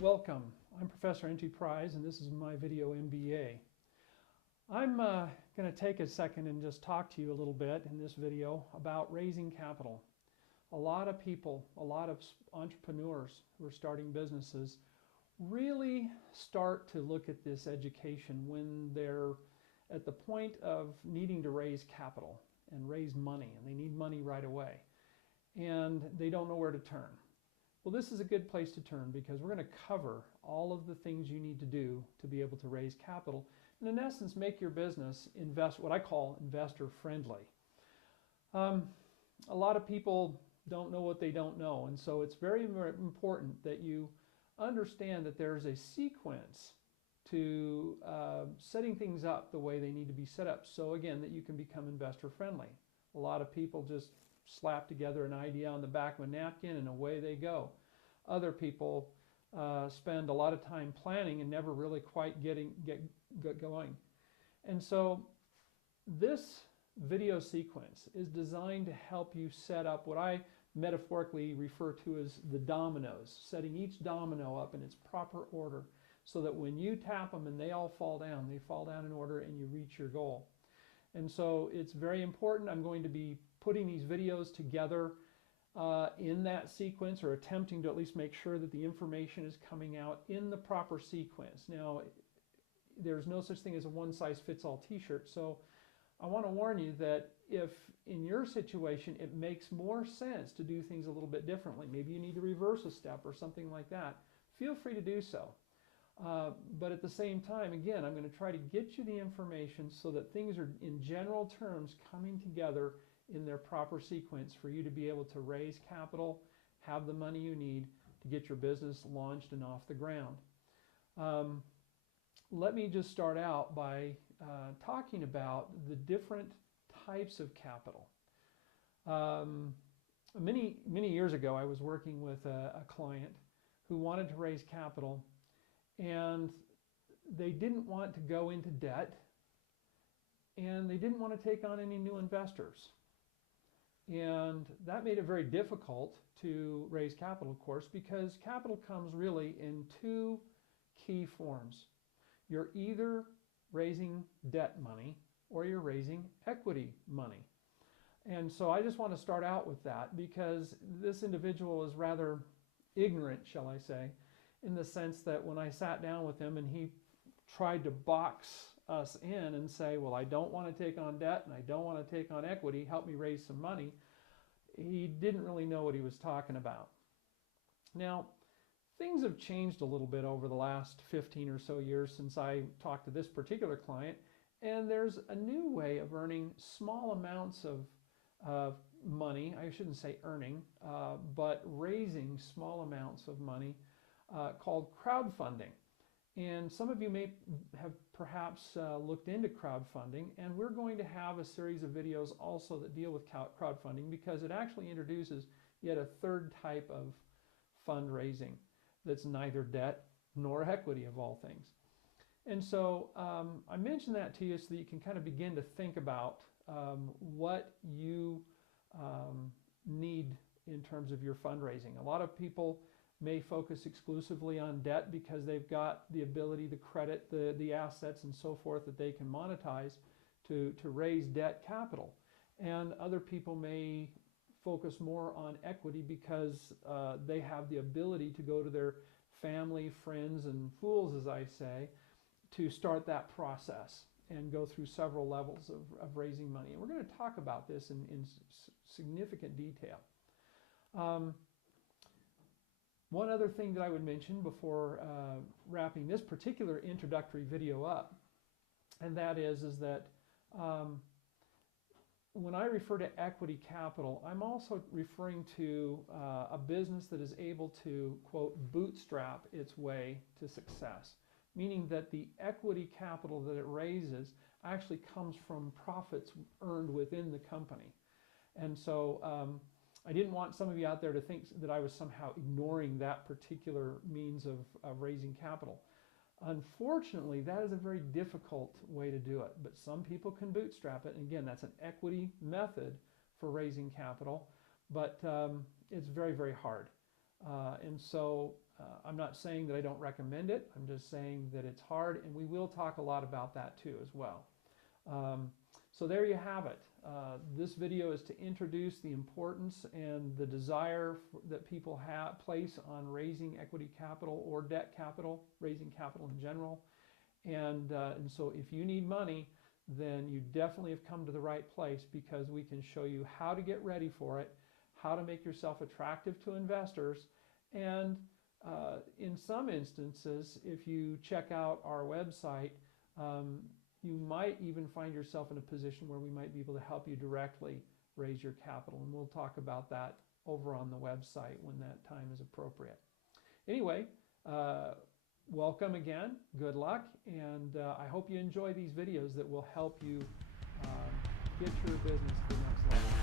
Welcome. I'm Professor N.T. Prize, and this is my video MBA. I'm going to take a second and just talk to you a little bit in this video about raising capital. A lot of people, a lot of entrepreneurs who are starting businesses really start to look at this education when they're at the point of needing to raise capital and raise money, and they need money right away, and they don't know where to turn. Well, this is a good place to turn because we're going to cover all of the things you need to do to be able to raise capital and, in essence, make your business what I call investor friendly. A lot of people don't know what they don't know, and so it's very important that you understand that there's a sequence to setting things up the way they need to be set up, so again that you can become investor friendly. A lot of people just slap together an idea on the back of a napkin and away they go. Other people spend a lot of time planning and never really quite get going. And so this video sequence is designed to help you set up what I metaphorically refer to as the dominoes, setting each domino up in its proper order so that when you tap them and they all fall down, they fall down in order and you reach your goal. And so it's very important. I'm going to be putting these videos together in that sequence, or attempting to at least make sure that the information is coming out in the proper sequence. Now, there's no such thing as a one-size-fits-all t-shirt, so I want to warn you that if in your situation it makes more sense to do things a little bit differently, maybe you need to reverse a step or something like that, feel free to do so. But at the same time, again, I'm going to try to get you the information so that things are, in general terms, coming together in their proper sequence for you to be able to raise capital, have the money you need to get your business launched and off the ground. Let me just start out by talking about the different types of capital. Many years ago, I was working with a client who wanted to raise capital, and they didn't want to go into debt, and they didn't want to take on any new investors. And that made it very difficult to raise capital, of course, because capital comes really in two key forms. You're either raising debt money or you're raising equity money. And so I just want to start out with that because this individual is rather ignorant, shall I say, in the sense that when I sat down with him and he tried to box us in and say, well, I don't want to take on debt and I don't want to take on equity, help me raise some money, he didn't really know what he was talking about. Now, things have changed a little bit over the last 15 or so years since I talked to this particular client, and there's a new way of earning small amounts of money. I shouldn't say earning, but raising small amounts of money called crowdfunding. And some of you may have perhaps looked into crowdfunding, and we're going to have a series of videos also that deal with crowdfunding because it actually introduces yet a third type of fundraising that's neither debt nor equity, of all things. And so I mention that to you so that you can kind of begin to think about what you need in terms of your fundraising. A lot of people may focus exclusively on debt because they've got the ability, the credit, the assets and so forth that they can monetize to raise debt capital. And other people may focus more on equity because they have the ability to go to their family, friends, and fools, as I say, to start that process and go through several levels of raising money. And we're going to talk about this in significant detail. One other thing that I would mention before wrapping this particular introductory video up, and that is that when I refer to equity capital, I'm also referring to a business that is able to, quote, bootstrap its way to success, meaning that the equity capital that it raises actually comes from profits earned within the company. And so I didn't want some of you out there to think that I was somehow ignoring that particular means of raising capital. Unfortunately, that is a very difficult way to do it, but some people can bootstrap it. And again, that's an equity method for raising capital, but it's very, very hard. And so I'm not saying that I don't recommend it. I'm just saying that it's hard, and we will talk a lot about that too as well. So there you have it. This video is to introduce the importance and the desire that people place on raising equity capital or debt capital, raising capital in general. And so if you need money, then you definitely have come to the right place, because we can show you how to get ready for it, how to make yourself attractive to investors, and in some instances, if you check out our website, you might even find yourself in a position where we might be able to help you directly raise your capital, and we'll talk about that over on the website when that time is appropriate. Anyway, welcome again, good luck, and I hope you enjoy these videos that will help you get your business to the next level.